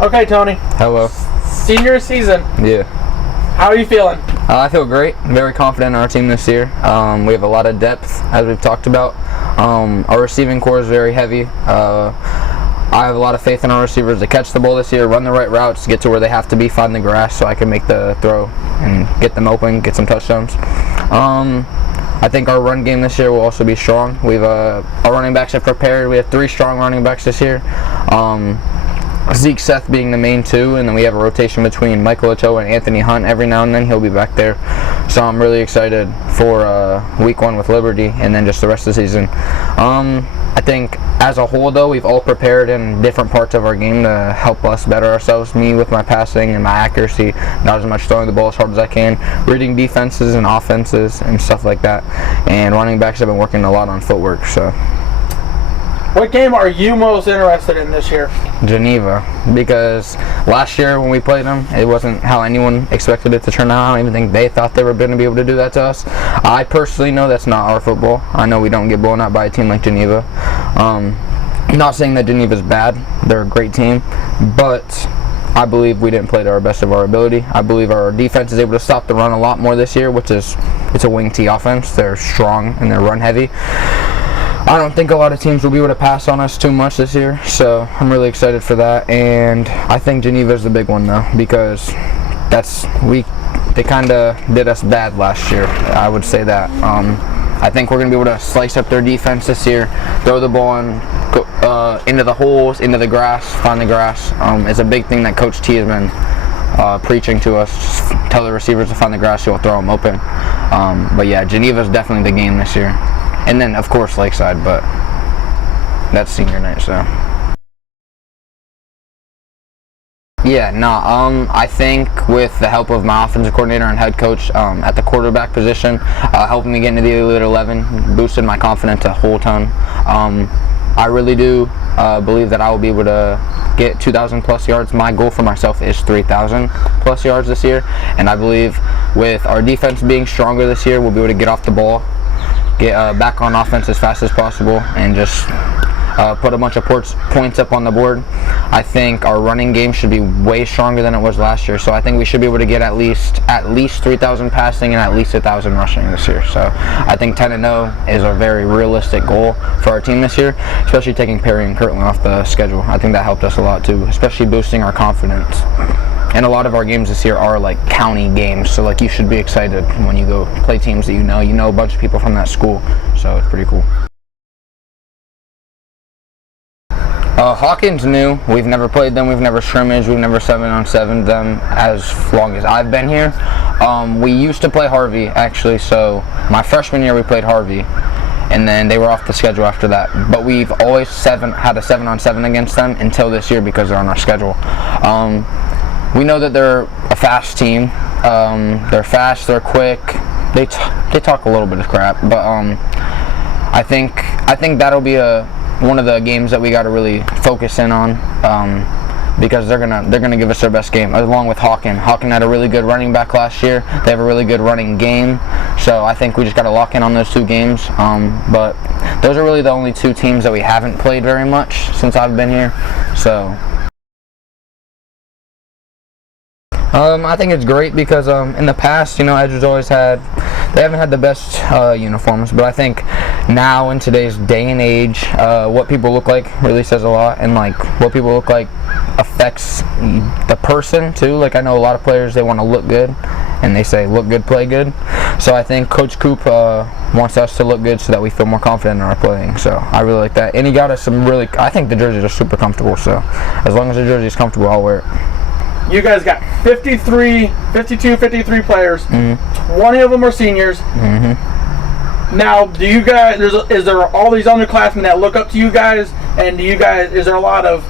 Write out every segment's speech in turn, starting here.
Okay, Tony. Hello. Senior season. Yeah. How are you feeling? I feel great. Very confident in our team this year. We have a lot of depth, as we've talked about. Our receiving core is very heavy. I have a lot of faith in our receivers to catch the ball this year, run the right routes, get to where they have to be, find the grass so I can make the throw and get them open, get some touchdowns. I think our run game this year will also be strong. Our running backs have prepared. We have 3 strong running backs this year. Zeke Seth being the main 2, and then we have a rotation between Michael Ochoa and Anthony Hunt every now and then. He'll be back there. So I'm really excited for week 1 with Liberty and then just the rest of the season. I think as a whole, though, we've all prepared in different parts of our game to help us better ourselves. Me with my passing and my accuracy, not as much throwing the ball as hard as I can, reading defenses and offenses and stuff like that. And running backs have been working a lot on footwork. So. What game are you most interested in this year? Geneva, because last year when we played them, it wasn't how anyone expected it to turn out. I don't even think they thought they were going to be able to do that to us. I personally know that's not our football. I know we don't get blown out by a team like Geneva. Not saying that Geneva's bad. They're a great team, but I believe we didn't play to our best of our ability. I believe our defense is able to stop the run a lot more this year, which is it's a wing T offense. They're strong and they're run heavy. I don't think a lot of teams will be able to pass on us too much this year, so I'm really excited for that. And I think Geneva's the big one though, because they kind of did us bad last year. I would say that. I think we're going to be able to slice up their defense this year, throw the ball into the holes, into the grass, find the grass. It's a big thing that Coach T has been preaching to us. Just tell the receivers to find the grass, so we'll throw them open. But yeah, Geneva's definitely the game this year. And then, of course, Lakeside, but that's senior night, so. Yeah, I think with the help of my offensive coordinator and head coach at the quarterback position, helping me get into the Elite 11, boosted my confidence a whole ton. I really do believe that I will be able to get 2,000 plus yards. My goal for myself is 3,000 plus yards this year, and I believe with our defense being stronger this year, we'll be able to get off the ball, get back on offense as fast as possible, and just put a bunch of points up on the board. I think our running game should be way stronger than it was last year, so I think we should be able to get at least 3,000 passing and at least 1,000 rushing this year. So I think 10-0 is a very realistic goal for our team this year, especially taking Perry and Kirtland off the schedule. I think that helped us a lot too, especially boosting our confidence. And a lot of our games this year are like county games, so like you should be excited when you go play teams that you know a bunch of people from that school, so it's pretty cool. Hawkins new. We've never played them, we've never scrimmaged, we've never 7-on-7 them as long as I've been here. We used to play Harvey actually, so my freshman year we played Harvey, and then they were off the schedule after that. But we've always had a 7-on-7 against them until this year because they're on our schedule. We know that they're a fast team. They're fast, they're quick. They talk a little bit of crap, but I think that'll be one of the games that we got to really focus in on, because they're gonna give us their best game, along with Hawken. Hawken had a really good running back last year. They have a really good running game, so I think we just got to lock in on those 2 games. But those are really the only 2 teams that we haven't played very much since I've been here. So. I think it's great because in the past, Edgewood's always they haven't had the best uniforms, but I think now in today's day and age, what people look like really says a lot, and like what people look like affects the person too. Like I know a lot of players, they want to look good, and they say look good, play good. So I think Coach Coop wants us to look good so that we feel more confident in our playing. So I really like that, and he got us I think the jerseys are super comfortable. So as long as the jersey is comfortable, I'll wear it. You guys got 52, 53 players. Mm-hmm. 20 of them are seniors. Mm-hmm. Now, do you guys? Is there all these underclassmen that look up to you guys? And is there a lot of,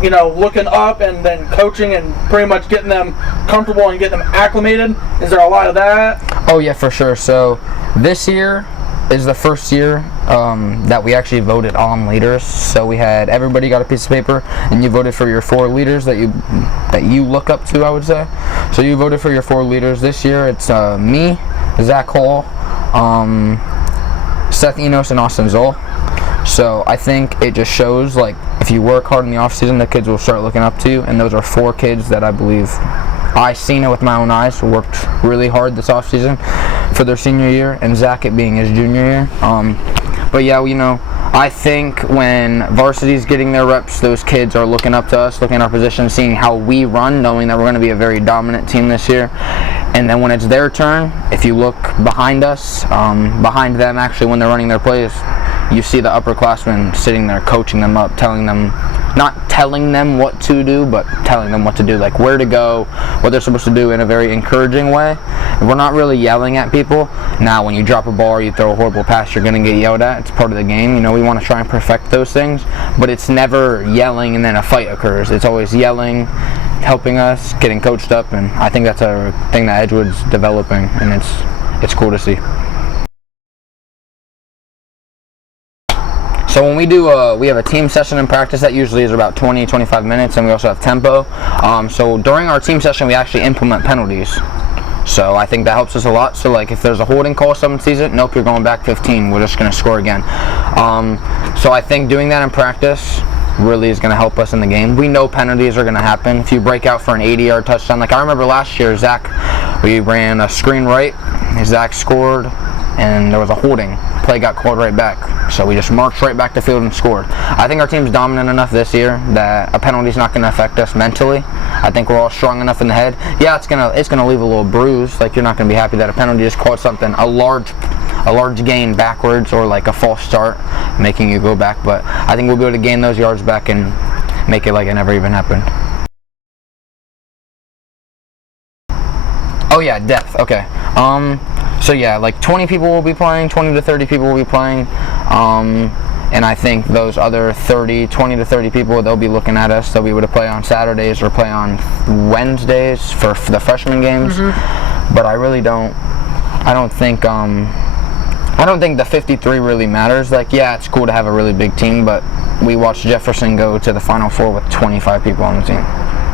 looking up and then coaching and pretty much getting them comfortable and getting them acclimated? Is there a lot of that? Oh yeah, for sure. So this year is the first year that we actually voted on leaders. So everybody got a piece of paper, and you voted for your 4 leaders that you look up to, I would say. So you voted for your 4 leaders. This year it's me, Zach Hall, Seth Enos, and Austin Zoll. So I think it just shows, like, if you work hard in the off season, the kids will start looking up to you. And those are 4 kids that I believe I seen it with my own eyes, worked really hard this off season for their senior year, and Zach it being his junior year. But yeah, you know, I think when varsity's getting their reps, those kids are looking up to us, looking at our position, seeing how we run, knowing that we're going to be a very dominant team this year. And then when it's their turn, if you look behind us, behind them actually when they're running their plays, you see the upperclassmen sitting there coaching them up, telling them, not telling them what to do, but telling them what to do, like where to go, what they're supposed to do in a very encouraging way. We're not really yelling at people. Now, when you drop a ball or you throw a horrible pass, you're going to get yelled at. It's part of the game. You know, we want to try and perfect those things, but it's never yelling and then a fight occurs. It's always yelling, helping us, getting coached up, and I think that's a thing that Edgewood's developing, and it's cool to see. So when we do, we have a team session in practice that usually is about 20-25 minutes, and we also have tempo. So during our team session, we actually implement penalties. So I think that helps us a lot. So like if there's a holding call, someone sees it, nope, you're going back 15. We're just going to score again. So I think doing that in practice really is going to help us in the game. We know penalties are going to happen. If you break out for an 80-yard touchdown, like I remember last year, Zach, we ran a screen right, Zach scored, and there was a holding. Play got called right back. So we just marched right back to field and scored. I think our team's dominant enough this year that a penalty's not going to affect us mentally. I think we're all strong enough in the head. Yeah, it's gonna leave a little bruise. Like, you're not going to be happy that a penalty just called something, a large gain backwards, or like a false start, making you go back. But I think we'll be able to gain those yards back and make it like it never even happened. Oh yeah, depth. Okay. So yeah, like 20 people will be playing, 20 to 30 people will be playing, and I think those other 20 to 30 people, they'll be looking at us. They'll be able to play on Saturdays or play on Wednesdays for the freshman games. But I don't think the 53 really matters. Like, yeah, it's cool to have a really big team, but we watched Jefferson go to the Final Four with 25 people on the team.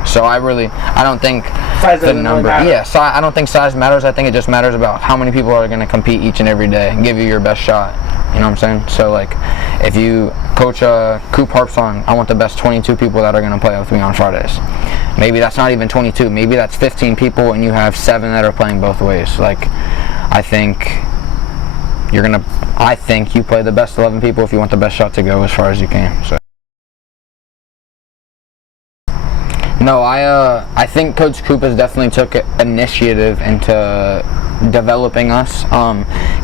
So I don't think size the number. Really yeah, I don't think size matters. I think it just matters about how many people are going to compete each and every day and give you your best shot. You know what I'm saying? So like, if you coach Coop harps on, I want the best 22 people that are going to play with me on Fridays. Maybe that's not even 22. Maybe that's 15 people, and you have 7 that are playing both ways. Like, I think you play the best 11 people if you want the best shot to go as far as you can. So. No, I think Coach Coop has definitely took initiative into developing us.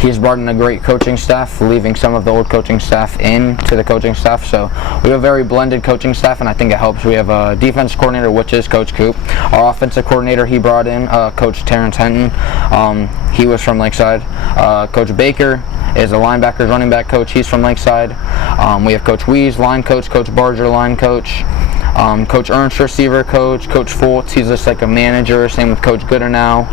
He's brought in a great coaching staff, leaving some of the old coaching staff into the coaching staff. So we have a very blended coaching staff, and I think it helps. We have a defense coordinator, which is Coach Coop. Our offensive coordinator, he brought in Coach Terrence Henton. He was from Lakeside. Coach Baker is a linebackers running back coach. He's from Lakeside. We have Coach Wees, line coach, Coach Barger, line coach. Coach Ernst, receiver coach, Coach Fultz, he's just like a manager, same with Coach Goodernow.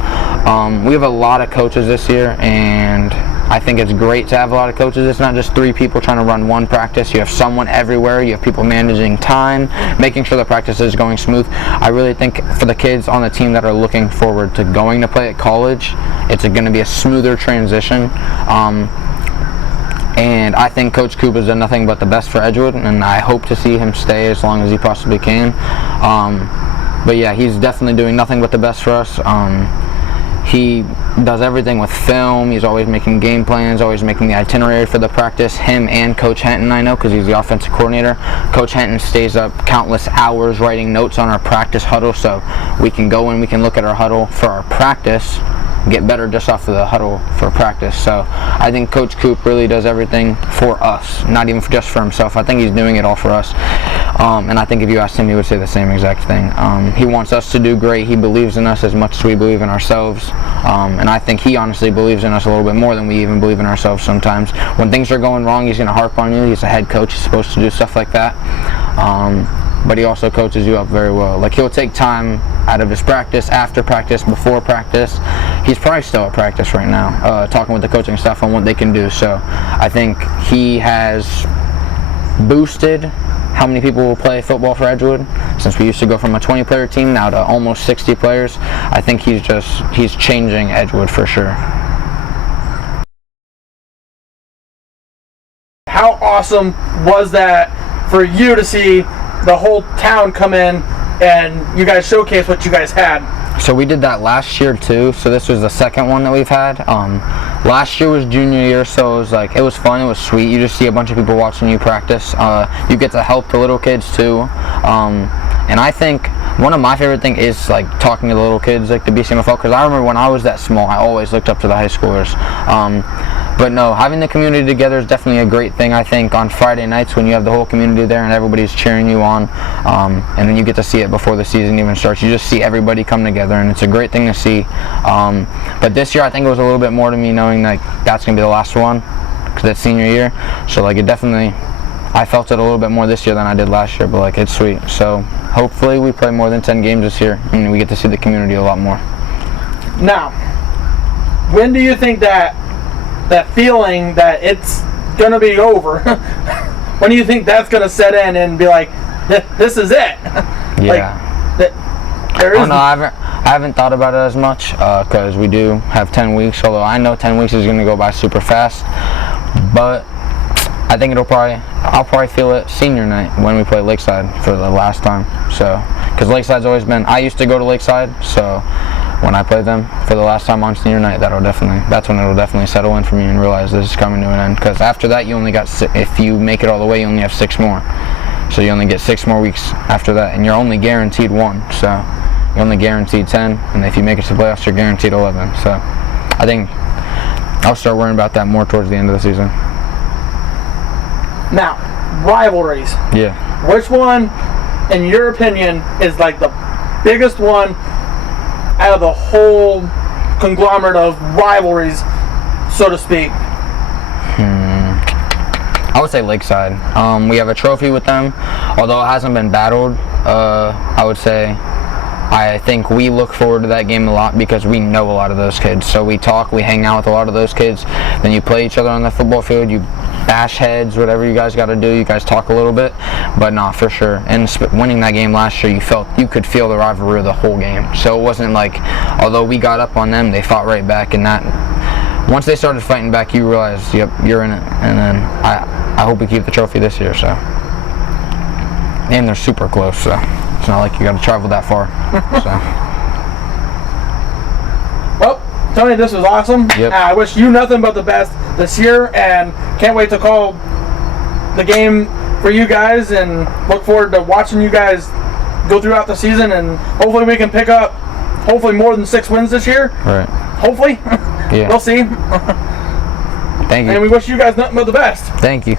We have a lot of coaches this year, and I think it's great to have a lot of coaches. It's not just 3 people trying to run one practice. You have someone everywhere. You have people managing time, making sure the practice is going smooth. I really think for the kids on the team that are looking forward to going to play at college, it's going to be a smoother transition. And I think Coach Coop has done nothing but the best for Edgewood, and I hope to see him stay as long as he possibly can. But yeah, he's definitely doing nothing but the best for us. He does everything with film. He's always making game plans, always making the itinerary for the practice. Him and Coach Henton, I know, because he's the offensive coordinator. Coach Henton stays up countless hours writing notes on our practice huddle, so we can go in, we can look at our huddle for our practice, get better just off of the huddle for practice. So I think Coach Coop really does everything for us, not even just for himself. I think he's doing it all for us. And I think if you asked him, he would say the same exact thing. He wants us to do great. He believes in us as much as we believe in ourselves. And I think he honestly believes in us a little bit more than we even believe in ourselves sometimes. When things are going wrong, he's going to harp on you. He's a head coach. He's supposed to do stuff like that. But he also coaches you up very well. Like, he'll take time out of his practice, after practice, before practice. He's probably still at practice right now, talking with the coaching staff on what they can do. So I think he has boosted how many people will play football for Edgewood. Since we used to go from a 20-player team now to almost 60 players, I think he's changing Edgewood for sure. how awesome was that for you to see the whole town come in and you guys showcase what you guys had? So we did that last year too. So this was the second one that we've had. Last year was junior year, so it was fun. It was sweet. You just see a bunch of people watching you practice. You get to help the little kids too. And I think one of my favorite things is like talking to the little kids, like the BCMFL, because I remember when I was that small, I always looked up to the high schoolers. But no, having the community together is definitely a great thing. I think on Friday nights when you have the whole community there and everybody's cheering you on, and then you get to see it before the season even starts. You just see everybody come together, and it's a great thing to see. But this year, I think it was a little bit more to me knowing like that's gonna be the last one, because it's senior year. So like it definitely, I felt it a little bit more this year than I did last year. But like it's sweet. So hopefully we play more than 10 games this year, and we get to see the community a lot more. Now, when do you think that feeling that it's gonna be over, when do you think that's gonna set in and be like, this is it? Yeah. There is. No, I haven't thought about it as much because we do have 10 weeks. Although I know 10 weeks is gonna go by super fast, but I think I'll probably feel it senior night when we play Lakeside for the last time. So, because Lakeside's always been, I used to go to Lakeside, so when I play them for the last time on senior night, that's when it'll definitely settle in for me and realize this is coming to an end. Because after that, you only got, if you make it all the way, you only have 6 more. So you only get 6 more weeks after that, and you're only guaranteed 1. So you're only guaranteed 10, and if you make it to the playoffs, you're guaranteed 11. So I think I'll start worrying about that more towards the end of the season. Now, rivalries. Yeah. Which one, in your opinion, is like the biggest one out of the whole conglomerate of rivalries, so to speak? I would say Lakeside. We have a trophy with them, although it hasn't been battled. I would say I think we look forward to that game a lot because we know a lot of those kids. So we talk, we hang out with a lot of those kids. Then you play each other on the football field. You bash heads, whatever you guys got to do. You guys talk a little bit, but nah, for sure. And winning that game last year, you could feel the rivalry of the whole game. So it wasn't like, although we got up on them, they fought right back. And that, once they started fighting back, you realize, yep, you're in it. And then I hope we keep the trophy this year. So, and they're super close. So it's not like you got to travel that far. Well, Tony, this was awesome. Yep. I wish you nothing but the best this year, and can't wait to call the game for you guys, and look forward to watching you guys go throughout the season, and hopefully we can pick up more than 6 wins this year. Right. Hopefully. Yeah. We'll see. Thank you. And we wish you guys nothing but the best. Thank you.